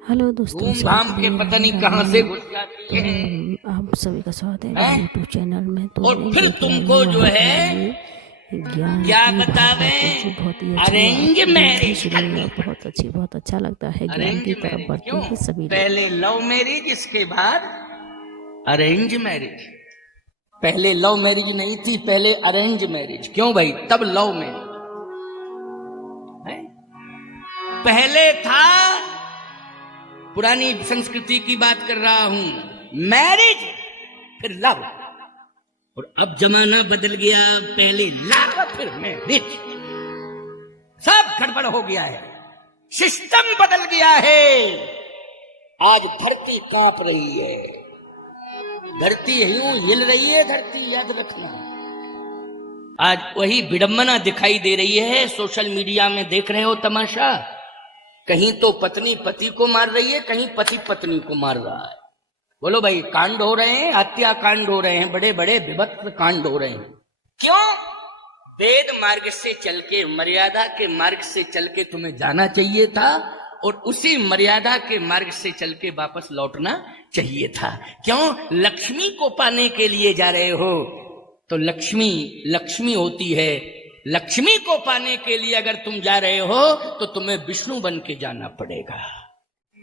Hello दोस्तों, धूमधाम के पता नहीं कहां से घुस जाती है आप सभी का स्वागत है यूट्यूब चैनल में। तो और फिर तुमको जो है ज्ञान क्या की बतावे, बहुत ही अच्छी अरेंज मैरिज करनी, बहुत अच्छा लगता है। ज्ञान की तरफ बढ़ते हैं सभी लोग। पहले लव मैरिज, इसके बाद अरेंज मैरिज। पहले लव मैरिज नहीं थी, पहले अरेंज मैरिज। क्यों भाई? तब लव मैरिज। पहले था, पुरानी संस्कृति की बात कर रहा हूं, मैरिज फिर लव। और अब जमाना बदल गया, पहले लव फिर मैरिज। सब गड़बड़ हो गया है, सिस्टम बदल गया है। आज धरती कांप रही है, धरती यूं हिल रही है, धरती याद रखना। आज वही विडंबना दिखाई दे रही है। सोशल मीडिया में देख रहे हो तमाशा, कहीं तो पत्नी पति को मार रही है, कहीं पति पत्नी को मार रहा है। बोलो भाई, कांड हो रहे हैं, हत्या कांड हो रहे हैं, बड़े बड़े विभत्स कांड हो रहे हैं। क्यों? वेद मार्ग से चल के, मर्यादा के मार्ग से चल के तुम्हें जाना चाहिए था, और उसी मर्यादा के मार्ग से चल के वापस लौटना चाहिए था। क्यों? लक्ष्मी को पाने के लिए जा रहे हो, तो लक्ष्मी होती है। लक्ष्मी को पाने के लिए अगर तुम जा रहे हो तो तुम्हें विष्णु बन के जाना पड़ेगा।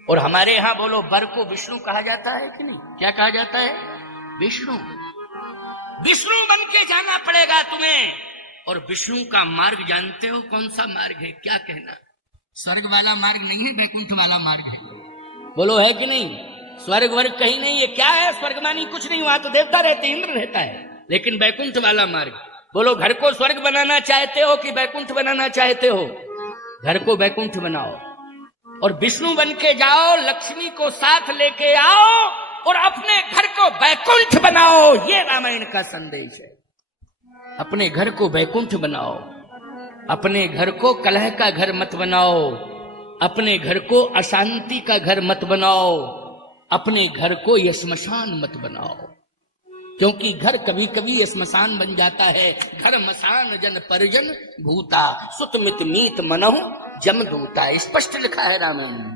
और हमारे यहां बोलो, वर को विष्णु कहा जाता है कि नहीं? क्या कहा जाता है? विष्णु। विष्णु बन के जाना पड़ेगा तुम्हें। और विष्णु का मार्ग जानते हो कौन सा मार्ग है? क्या कहना? स्वर्ग वाला मार्ग नहीं है, वैकुंठ वाला मार्ग है। बोलो, है कि नहीं? स्वर्ग वर्ग कहीं नहीं है। क्या है स्वर्ग मानी? कुछ नहीं, वहां तो देवता रहते, इंद्र रहता है। लेकिन वैकुंठ वाला मार्ग, बोलो, घर को स्वर्ग बनाना चाहते हो कि वैकुंठ बनाना चाहते हो? घर को वैकुंठ बनाओ और विष्णु बन के जाओ, लक्ष्मी को साथ लेके आओ और अपने घर को वैकुंठ बनाओ। ये रामायण का संदेश है। अपने घर को वैकुंठ बनाओ, अपने घर को कलह का घर मत बनाओ, अपने घर को अशांति का घर मत बनाओ, अपने घर को यह श्मशान मत बनाओ। क्योंकि घर कभी कभी स्मशान बन जाता है। घर मसान जन परिजन भूता, सुत मित मीत मनहु जमदूता। स्पष्ट लिखा है रामायण में।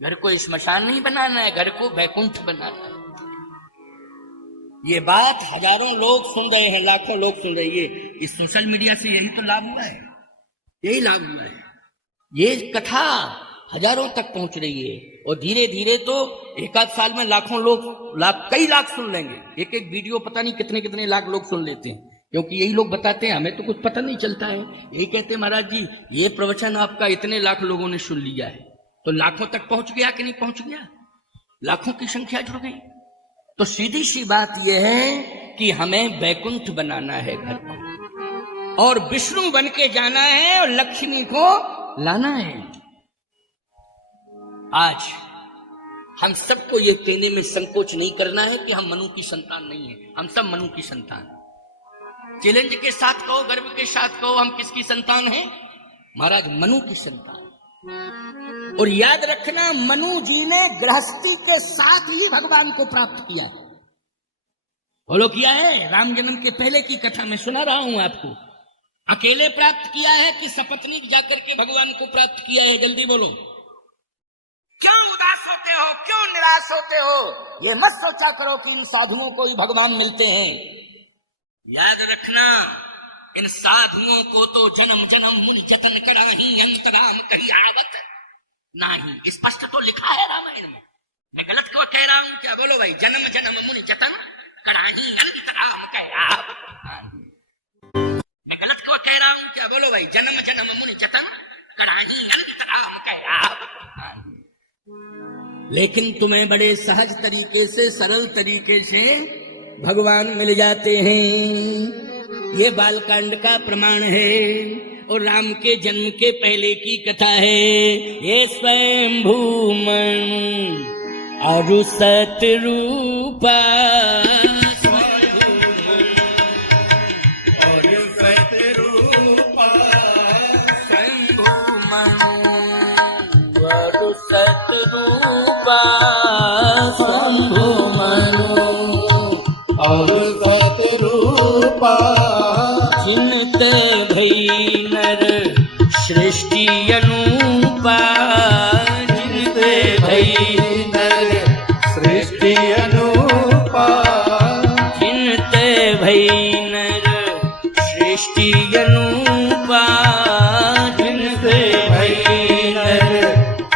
घर को स्मशान नहीं बनाना है, घर को वैकुंठ बनाना है। ये बात हजारों लोग सुन रहे हैं, लाखों लोग सुन रहे हैं। इस सोशल मीडिया से यही तो लाभ हुआ है, यही लाभ हुआ है। ये कथा हजारों तक पहुंच रही है और धीरे धीरे तो एक आध साल में लाखों लोग, कई लाख सुन लेंगे। एक एक वीडियो पता नहीं कितने कितने लाख लोग सुन लेते हैं। क्योंकि यही लोग बताते हैं, हमें तो कुछ पता नहीं चलता है। यही कहते हैं, महाराज जी ये प्रवचन आपका इतने लाख लोगों ने सुन लिया है। तो लाखों तक पहुंच गया कि नहीं पहुंच गया? लाखों की संख्या जुड़ गई। तो सीधी सी बात यह है कि हमें वैकुंठ बनाना है घर को, और विष्णु बन के जाना है, और लक्ष्मी को लाना है। आज हम सबको ये कहने में संकोच नहीं करना है कि हम मनु की संतान नहीं है। हम सब मनु की संतान। चैलेंज के साथ कहो, गर्व के साथ कहो, हम किसकी संतान हैं? महाराज मनु की संतान। और याद रखना, मनु जी ने गृहस्थी के साथ ही भगवान को प्राप्त किया। बोलो, किया है? राम जन्म के पहले की कथा में सुना रहा हूं आपको। अकेले प्राप्त किया है कि सपत्नीक जाकर के भगवान को प्राप्त किया है? जल्दी बोलो। क्यों उदास होते हो? क्यों निराश होते हो? ये मत सोचा करो कि इन साधुओं को ही भगवान मिलते हैं। याद रखना, इन साधुओं को तो जन्म जन्म मुनि जतन कराही अंतराम कही आवत नहीं। स्पष्ट तो लिखा है रामायण में। मैं गलत क्यों कह रहा हूं? क्या? बोलो भाई, जन्म जन्म मुनि जतन कराही अंतराम कही आवत। मैं गलत क्यों कह रहा हूं? क्या? बोलो भाई, जन्म जन्म मुनि जतन कराही अंतराम कही आवत। लेकिन तुम्हें बड़े सहज तरीके से, सरल तरीके से भगवान मिल जाते हैं। ये बालकांड का प्रमाण है और राम के जन्म के पहले की कथा है। ये स्वयंभू मनु और सतरूपा, शंभु मनु और सतरूपा, चिन्त भई नर सृष्टि अनुपा, चिन्त भई भई नर सृष्टि अनुपा। जिनते भई नर सृष्टि अनुपा। जिनते भई नर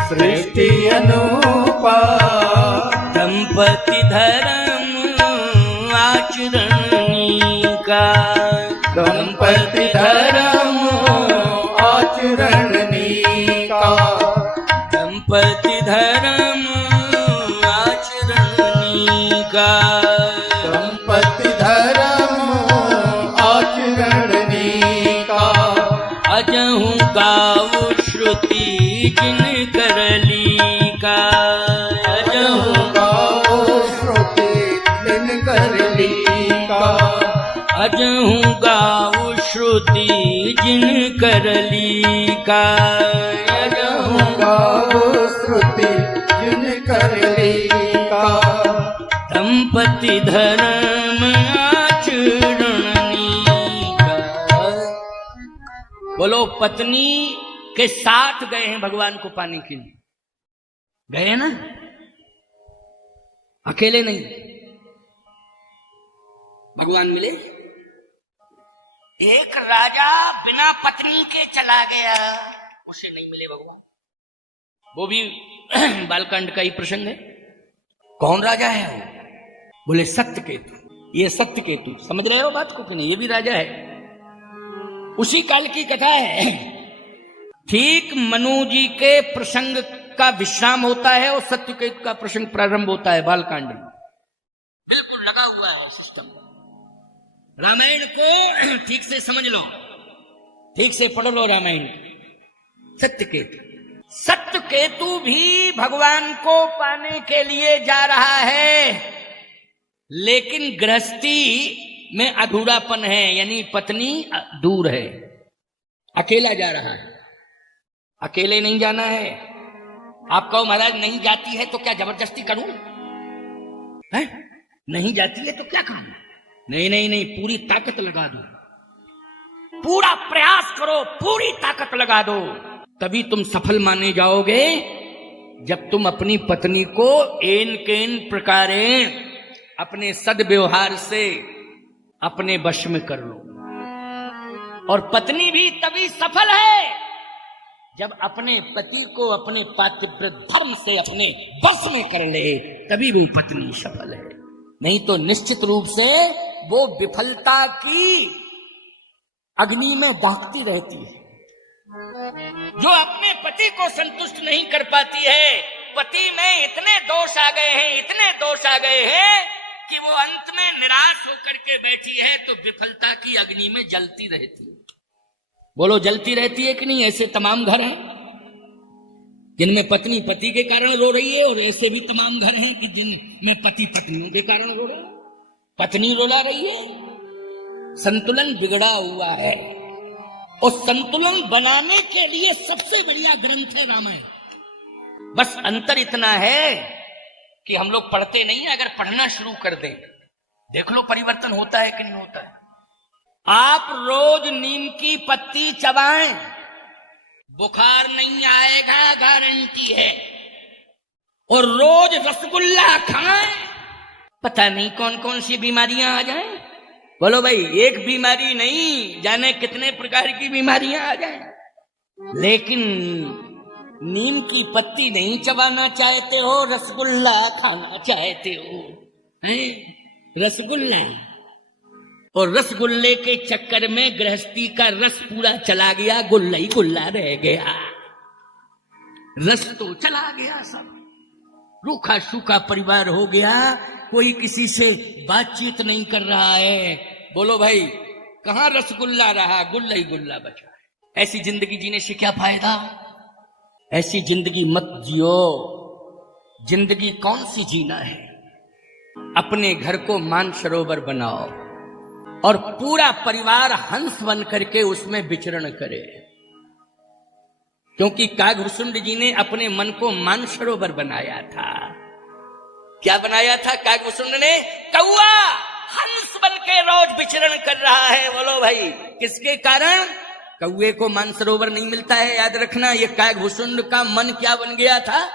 सृष्टि अनुपा। दंपति धर्म आचरण का। दंपति धर्म आचरण का। दंपति धर्म आचरण का। दंपति धर्म आचरण का। अजहु गाऊ श्रुति जिन करली का। अजहु गाओ श्रुति जिन करली का। अजहु गाऊ श्रुति जिन करली का। अजहु गाओ श्रुति जिन करली का। दंपति धर्म आचरणनी का। बोलो, पत्नी के साथ गए हैं भगवान को पाने के लिए, गए हैं ना, अकेले नहीं। भगवान मिले। एक राजा बिना पत्नी के चला गया, उसे नहीं मिले भगवान। वो भी बालकांड का ही प्रसंग है। कौन राजा है वो? बोले सत्यकेतु। ये सत्यकेतु, समझ रहे हो बात को कि नहीं? ये भी राजा है, उसी काल की कथा है। ठीक मनु जी के प्रसंग का विश्राम होता है और सत्यकेतु का प्रसंग प्रारंभ होता है बालकांड में। बिल्कुल लगा हुआ है सिस्टम। रामायण को ठीक से समझ लो, ठीक से पढ़ लो रामायण। सत्यकेतु, सत्यकेतु भी भगवान को पाने के लिए जा रहा है, लेकिन गृहस्थी में अधूरापन है, यानी पत्नी दूर है, अकेला जा रहा है। अकेले नहीं जाना है। आप कहो महाराज नहीं जाती है तो क्या जबरदस्ती करूं? है? नहीं जाती है तो क्या काम? नहीं नहीं नहीं, पूरी ताकत लगा दो, पूरा प्रयास करो, पूरी ताकत लगा दो, तभी तुम सफल माने जाओगे। जब तुम अपनी पत्नी को एन केन प्रकारे अपने सद्व्यवहार से अपने वश में कर लो। और पत्नी भी तभी सफल है जब अपने पति को अपने पातिव्रत धर्म से अपने वश में कर ले, तभी वो पत्नी सफल है। नहीं तो निश्चित रूप से वो विफलता की अग्नि में दागती रहती है। जो अपने पति को संतुष्ट नहीं कर पाती है, पति में इतने दोष आ गए हैं, इतने दोष आ गए हैं कि वो अंत में निराश होकर के बैठी है, तो विफलता की अग्नि में जलती रहती है। बोलो, जलती रहती है कि नहीं? ऐसे तमाम घर हैं जिनमें पत्नी पति के कारण रो रही है, और ऐसे भी तमाम घर हैं कि जिनमें पति पत्नियों के कारण रो रहा है। पत्नी रुला रही है, संतुलन बिगड़ा हुआ है। और संतुलन बनाने के लिए सबसे बढ़िया ग्रंथ है रामायण। बस अंतर इतना है कि हम लोग पढ़ते नहीं, अगर पढ़ना शुरू कर दें, देख लो परिवर्तन होता है कि नहीं होता है। आप रोज नीम की पत्ती चबाएं, बुखार नहीं आएगा, गारंटी है। और रोज रसगुल्ला खाएं, पता नहीं कौन कौन सी बीमारियां आ जाएं। बोलो भाई, एक बीमारी नहीं, जाने कितने प्रकार की बीमारियां आ जाएं। लेकिन नीम की पत्ती नहीं चबाना चाहते हो, रसगुल्ला खाना चाहते हो, हैं? रसगुल्ला। और रसगुल्ले के चक्कर में गृहस्थी का रस पूरा चला गया, गुल्ला ही गुल्ला रह गया। रस तो चला गया, सब रूखा सूखा परिवार हो गया, कोई किसी से बातचीत नहीं कर रहा है। बोलो भाई, कहां रसगुल्ला रहा, गुल्ला ही गुल्ला बचा है। ऐसी जिंदगी जीने से क्या फायदा? ऐसी जिंदगी मत जियो। जिंदगी कौन सी जीना है? अपने घर को मानसरोवर बनाओ और पूरा परिवार हंस बन करके उसमें विचरण करे। क्योंकि कागभूषुंड जी ने अपने मन को मानसरोवर बनाया था। क्या बनाया था कागभूषुंड ने? कौआ हंस बन के रोज विचरण कर रहा है। बोलो भाई, किसके कारण? कौए को मानसरोवर नहीं मिलता है, याद रखना। ये कागभूषुंड का मन क्या बन गया था?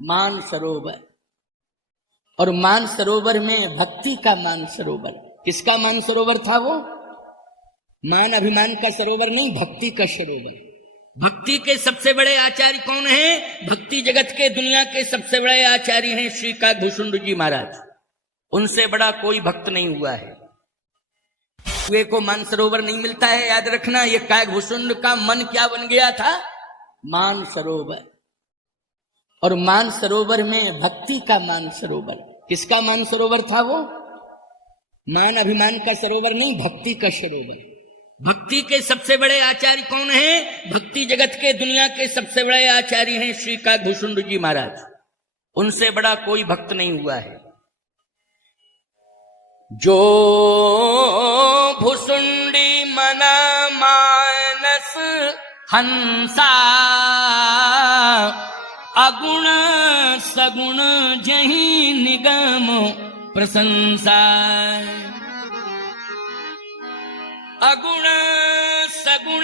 मान सरोवर, और मान सरोवर में भक्ति का मान सरोवर। किसका मान सरोवर था वो? मान अभिमान का सरोवर नहीं, भक्ति का सरोवर। भक्ति के सबसे बड़े आचार्य कौन है? भक्ति जगत के दुनिया के सबसे बड़े आचार्य हैं श्री काकभूषुंड जी महाराज। उनसे बड़ा कोई भक्त नहीं हुआ है। कुएं को मानसरोवर नहीं मिलता है, याद रखना। ये काकभूषुंड का मन क्या बन गया था? मान सरोवर। और मान सरोवर में भक्ति का मान सरोवर। किसका मान सरोवर था वो? मान अभिमान का सरोवर नहीं, भक्ति का सरोवर। भक्ति के सबसे बड़े आचार्य कौन है? भक्ति जगत के दुनिया के सबसे बड़े आचार्य हैं श्री काकभूषुंड जी महाराज। उनसे बड़ा कोई भक्त नहीं हुआ है। जो भुसुंडी मना मानस हंसा, अगुण सगुण जही निगम प्रशंसा। अगुण सगुण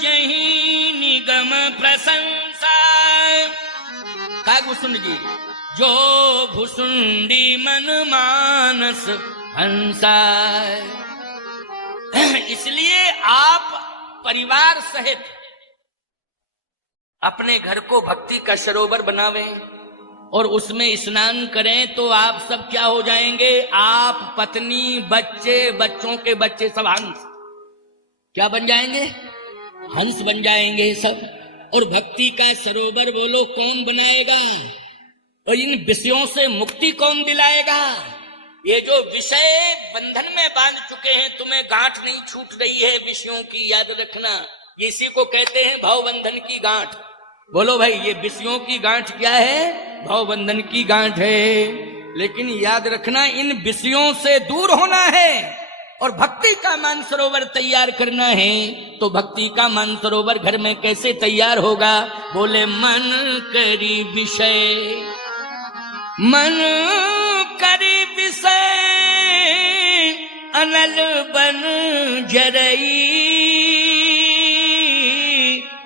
जही निगम प्रशंसा। काकभूषुंड जी, जो भुसुंडी मन मानस हंसा। इसलिए आप परिवार सहित अपने घर को भक्ति का सरोवर बनावें और उसमें स्नान करें तो आप सब क्या हो जाएंगे? आप, पत्नी, बच्चे, बच्चों के बच्चे सब हंस। क्या बन जाएंगे? हंस बन जाएंगे सब। और भक्ति का सरोवर बोलो कौन बनाएगा? और इन विषयों से मुक्ति कौन दिलाएगा? ये जो विषय बंधन में बांध चुके हैं, तुम्हें गांठ नहीं छूट रही है विषयों की, याद रखना। इसी को कहते हैं भवबंधन की गांठ। बोलो भाई, ये विषयों की गांठ क्या है? भवबंधन की गांठ है। लेकिन याद रखना, इन विषयों से दूर होना है और भक्ति का मानसरोवर तैयार करना है। तो भक्ति का मानसरोवर घर में कैसे तैयार होगा? बोले मन करी विषय, मन करी विषय, अनल बन जरई,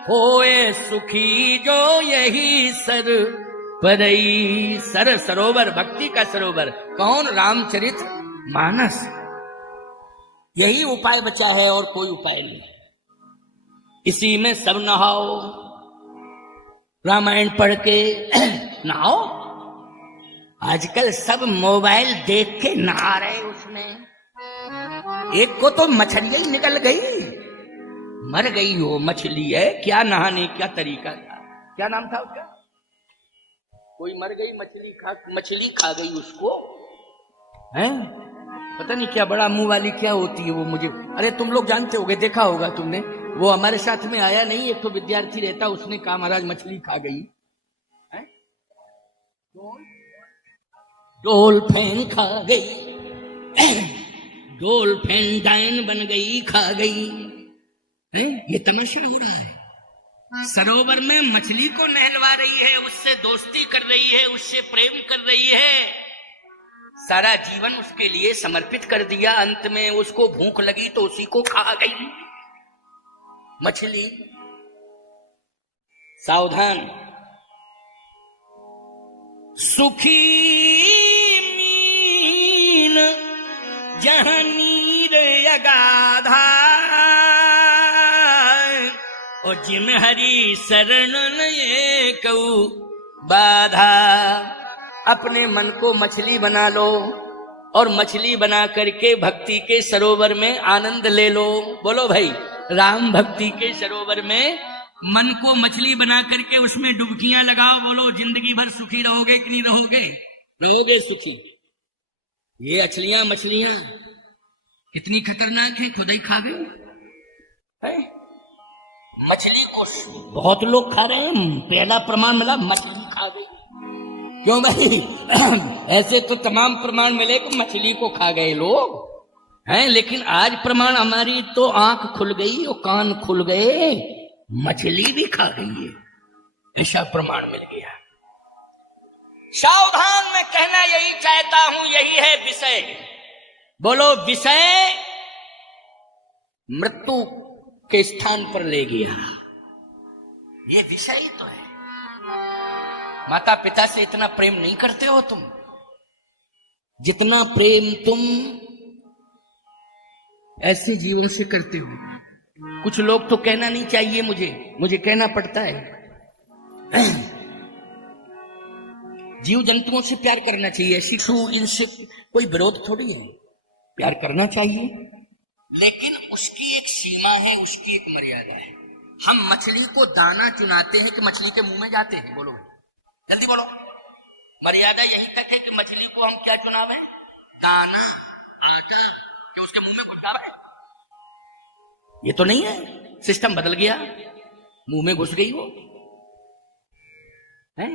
होए सुखी जो यही सर परई। सर सरोवर, भक्ति का सरोवर कौन? रामचरित मानस। यही उपाय बचा है और कोई उपाय नहीं। इसी में सब नहाओ, रामायण पढ़ के नहाओ। आजकल सब मोबाइल देख के नहा रहे उसमें। एक को तो मछलियां ही निकल गई, मर गई हो मछली है। क्या नहाने का तरीका था? क्या नाम था उसका? कोई मर गई मछली खा गई उसको, हैं? पता नहीं क्या बड़ा मुंह वाली क्या होती है वो, मुझे। अरे तुम लोग जानते होगे, देखा होगा तुमने। वो हमारे साथ में आया नहीं, एक तो विद्यार्थी रहता, उसने कहा महाराज मछली खा गई है? डोलफिन खा गई, डोलफिन डायन बन गई, खा गई। ये तमाशा हो रहा है। सरोवर में मछली को नहलवा रही है, उससे दोस्ती कर रही है, उससे प्रेम कर रही है, सारा जीवन उसके लिए समर्पित कर दिया। अंत में उसको भूख लगी तो उसी को खा गई मछली। सावधान। सुखी मीन जहां नीर अगाधा, और जिम हरि शरण ये कऊ बाधा। अपने मन को मछली बना लो और मछली बना करके भक्ति के सरोवर में आनंद ले लो। बोलो भाई, राम भक्ति के सरोवर में मन को मछली बना करके उसमें डुबकियां लगाओ। बोलो, जिंदगी भर सुखी रहोगे कि नहीं रहोगे? रहोगे सुखी। ये अछलियां मछलियां कितनी खतरनाक है, खुद ही खा गई है। मछली को बहुत लोग खा रहे हैं, पहला प्रमाण मिला मछली खा गई। क्यों भाई? ऐसे तो तमाम प्रमाण मिले कि मछली को खा गए लोग हैं, लेकिन आज प्रमाण हमारी तो आंख खुल गई और कान खुल गए, मछली भी खा गई है, ऐसा प्रमाण मिल गया। सावधान में कहना यही चाहता हूं, यही है विषय। बोलो, विषय मृत्यु के स्थान पर ले गया। ये विषय तो है। माता पिता से इतना प्रेम नहीं करते हो तुम जितना प्रेम तुम ऐसे जीवों से करते हो। कुछ लोग तो कहना नहीं चाहिए, मुझे कहना पड़ता है। जीव जंतुओं से प्यार करना चाहिए, शिशु इनसे कोई विरोध थोड़ी है, प्यार करना चाहिए, लेकिन उसकी एक सीमा है, उसकी एक मर्यादा है। हम मछली को दाना चुनाते हैं कि मछली के मुंह में जाते हैं? बोलो जल्दी बोलो। मर्यादा यही तक है कि मछली को हम क्या चुनावे? दाना, आटा, कि उसके मुंह में कुछ डाला है? ये तो नहीं है। सिस्टम बदल गया, मुंह में घुस गई वो है।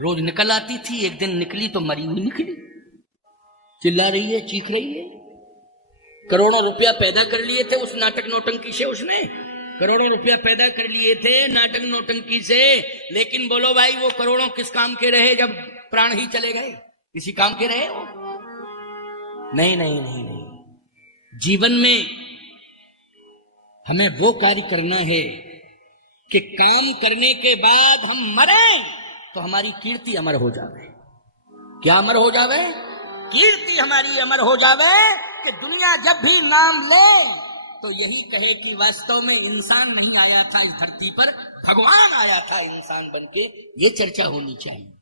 रोज निकल आती थी, एक दिन निकली तो मरी हुई निकली, चिल्ला रही है, चीख रही है। करोड़ों रुपया पैदा कर लिए थे उस नाटक नौटंकी से, उसने करोड़ों रुपया पैदा कर लिए थे नाटक नौटंकी से, लेकिन बोलो भाई वो करोड़ों किस काम के रहे जब प्राण ही चले गए? किसी काम के रहे वो? नहीं नहीं नहीं नहीं। जीवन में हमें वो कार्य करना है कि काम करने के बाद हम मरे तो हमारी कीर्ति अमर हो जावे। क्या अमर हो जावे? कीर्ति हमारी अमर हो जावे, कि दुनिया जब भी नाम ले तो यही कहे कि वास्तव में इंसान नहीं आया था इस धरती पर, भगवान आया था इंसान बनके। ये चर्चा होनी चाहिए।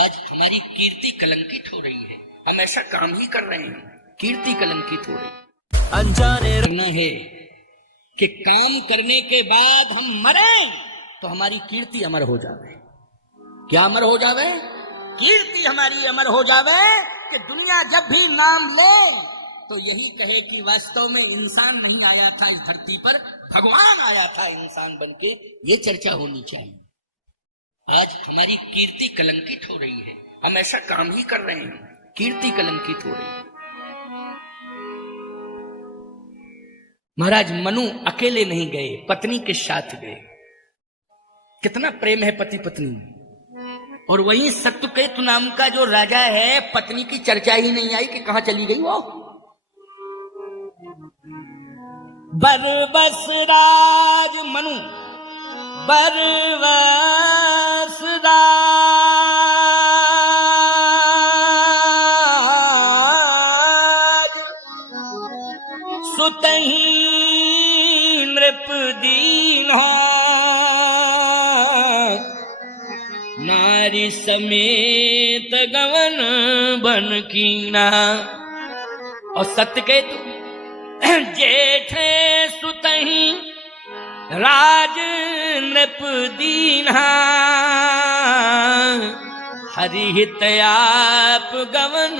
आज हमारी कीर्ति कलंकित हो रही है, हम ऐसा काम ही कर रहे हैं, कीर्ति कलंकित हो रही है। अनजाने रहना है कि काम करने के बाद हम मरे तो हमारी कीर्ति अमर हो जावे। क्या अमर हो जावे? कीर्ति हमारी अमर हो जावे, कि दुनिया जब भी नाम ले तो यही कहे कि वास्तव में इंसान नहीं आया था इस धरती पर, भगवान आया था इंसान बनके। ये चर्चा होनी चाहिए। आज हमारी कीर्ति कलंकित हो रही है, हम ऐसा काम ही कर रहे हैं, कीर्ति कलंकित हो रही है। महाराज मनु अकेले नहीं गए, पत्नी के साथ गए। कितना प्रेम है पति पत्नी में। और वहीं सत्यकेतु नाम का जो राजा है, पत्नी की चर्चा ही नहीं आई कि कहां चली गई वो। बरबस राज मनु, बरबस राज, सुतहि नृप दीन्हा, नारी समेत गवन बन कीना। और सत्यकेतु जेठे सुतहि राज नृप दीन्हा, हरिहित आप गवन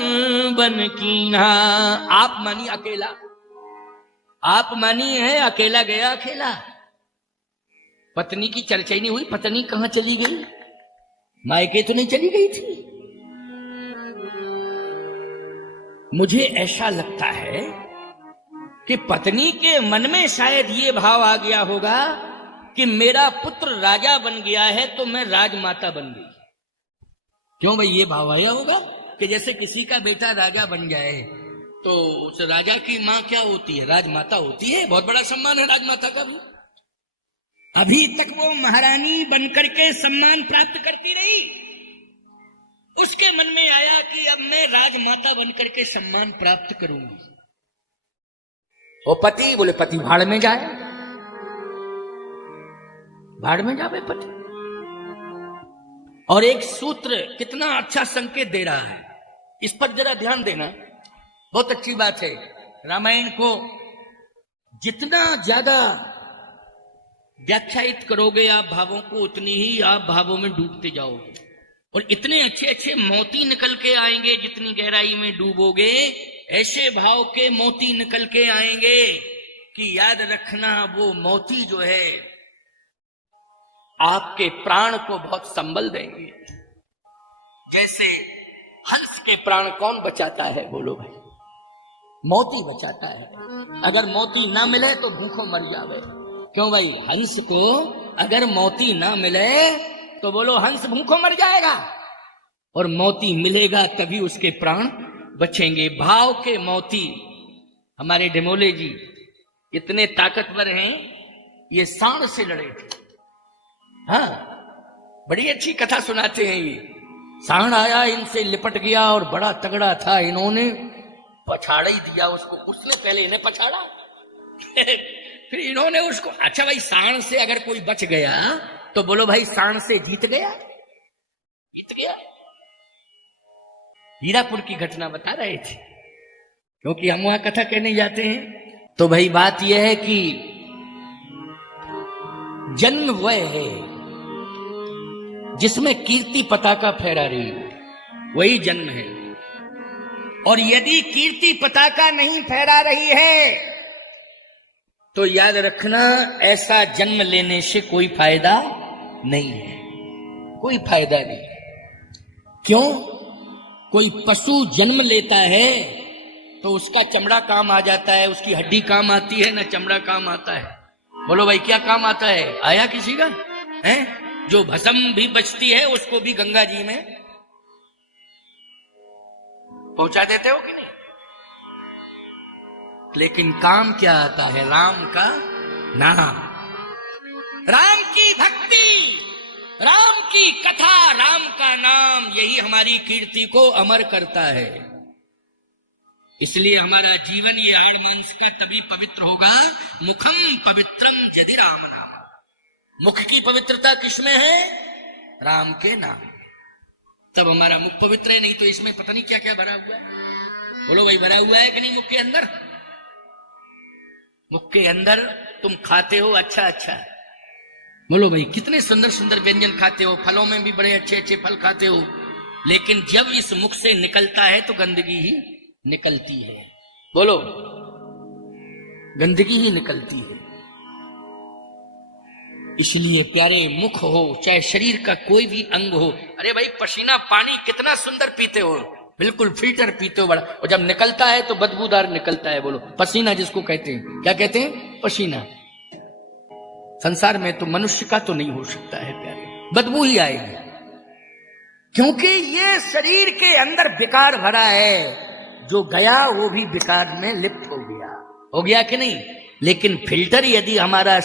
बन कीना। आप मानी अकेला, आप मानी है अकेला गया अकेला। पत्नी की चर्चा ही नहीं हुई, पत्नी कहां चली गई? मायके तो नहीं चली गई थी। मुझे ऐसा लगता है कि पत्नी के मन में शायद ये भाव आ गया होगा कि मेरा पुत्र राजा बन गया है तो मैं राजमाता बन गई। क्यों भाई? ये भाव आया होगा कि जैसे किसी का बेटा राजा बन जाए तो उस राजा की मां क्या होती है? राजमाता होती है। बहुत बड़ा सम्मान है राजमाता का भी। अभी तक वो महारानी बनकर के सम्मान प्राप्त करती रही, उसके मन में आया कि अब मैं राजमाता बनकर के सम्मान प्राप्त करूंगी। वो पति बोले पति भाड़ में जाए, भाड़ में जावे पति। और एक सूत्र कितना अच्छा संकेत दे रहा है, इस पर जरा ध्यान देना, बहुत अच्छी बात है। रामायण को जितना ज्यादा व्याख्यायित करोगे आप भावों को, उतनी ही आप भावों में डूबते जाओगे। और इतने अच्छे अच्छे मोती निकल के आएंगे, जितनी गहराई में डूबोगे ऐसे भाव के मोती निकल के आएंगे कि याद रखना वो मोती जो है आपके प्राण को बहुत संबल देंगे। जैसे हंस के प्राण कौन बचाता है? बोलो भाई, मोती बचाता है। अगर मोती ना मिले तो भूखों मर जावे। क्यों भाई? हंस को अगर मोती ना मिले तो बोलो हंस भूखों मर जाएगा, और मोती मिलेगा तभी उसके प्राण बचेंगे। भाव के मोती। हमारे डेमोले जी इतने ताकतवर हैं, ये सांड से लड़े थे। हाँ, बड़ी अच्छी कथा सुनाते हैं ये। सांड आया, इनसे लिपट गया और बड़ा तगड़ा था, इन्होंने पछाड़ ही दिया उसको। उसने पहले इन्हें पछाड़ा फिर इन्होंने उसको। अच्छा भाई, सांड से अगर कोई बच गया तो बोलो भाई, सांड से जीत गया? जीत गया। हीरापुर की घटना बता रहे थे, क्योंकि हम वहां कथा कहने जाते हैं। तो भाई बात यह है कि जन्म वह है जिसमें कीर्ति पताका फहरा रही है, वही जन्म है। और यदि कीर्ति पताका नहीं फहरा रही है तो याद रखना, ऐसा जन्म लेने से कोई फायदा नहीं है, कोई फायदा नहीं। क्यों? कोई पशु जन्म लेता है तो उसका चमड़ा काम आ जाता है, उसकी हड्डी काम आती है ना, चमड़ा काम आता है। बोलो भाई, क्या काम आता है? आया किसी का है? जो भस्म भी बचती है उसको भी गंगा जी में पहुंचा देते हो कि नहीं? लेकिन काम क्या आता है? राम का नाम, राम की भक्ति, राम की कथा, राम का नाम, यही हमारी कीर्ति को अमर करता है। इसलिए हमारा जीवन ये हाड़ मांस का तभी पवित्र होगा, मुखम पवित्रम यदि राम नाम। मुख की पवित्रता किसमें है? राम के नाम। तब हमारा मुख पवित्र है, नहीं तो इसमें पता नहीं क्या क्या भरा हुआ है। बोलो भाई, भरा हुआ है कि नहीं मुख के अंदर? मुख के अंदर तुम खाते हो अच्छा अच्छा, बोलो भाई, कितने सुंदर सुंदर व्यंजन खाते हो, फलों में भी बड़े अच्छे अच्छे फल खाते हो, लेकिन जब इस मुख से निकलता है तो गंदगी ही निकलती है। बोलो, गंदगी ही निकलती है। इसलिए प्यारे, मुख हो चाहे शरीर का कोई भी अंग हो, अरे भाई पसीना पानी कितना सुंदर पीते हो, बिल्कुल फिल्टर पीते हो बड़ा, और जब निकलता है तो बदबूदार निकलता है। बोलो, पसीना जिसको कहते हैं, क्या कहते हैं? पसीना। संसार में तो मनुष्य का तो नहीं हो सकता है प्यारे, बदबू ही आएगी, क्योंकि ये शरीर के अंदर विकार भरा है। जो गया वो भी विकार में लिप्त हो गया कि नहीं? लेकिन फिल्टर यदि हमारा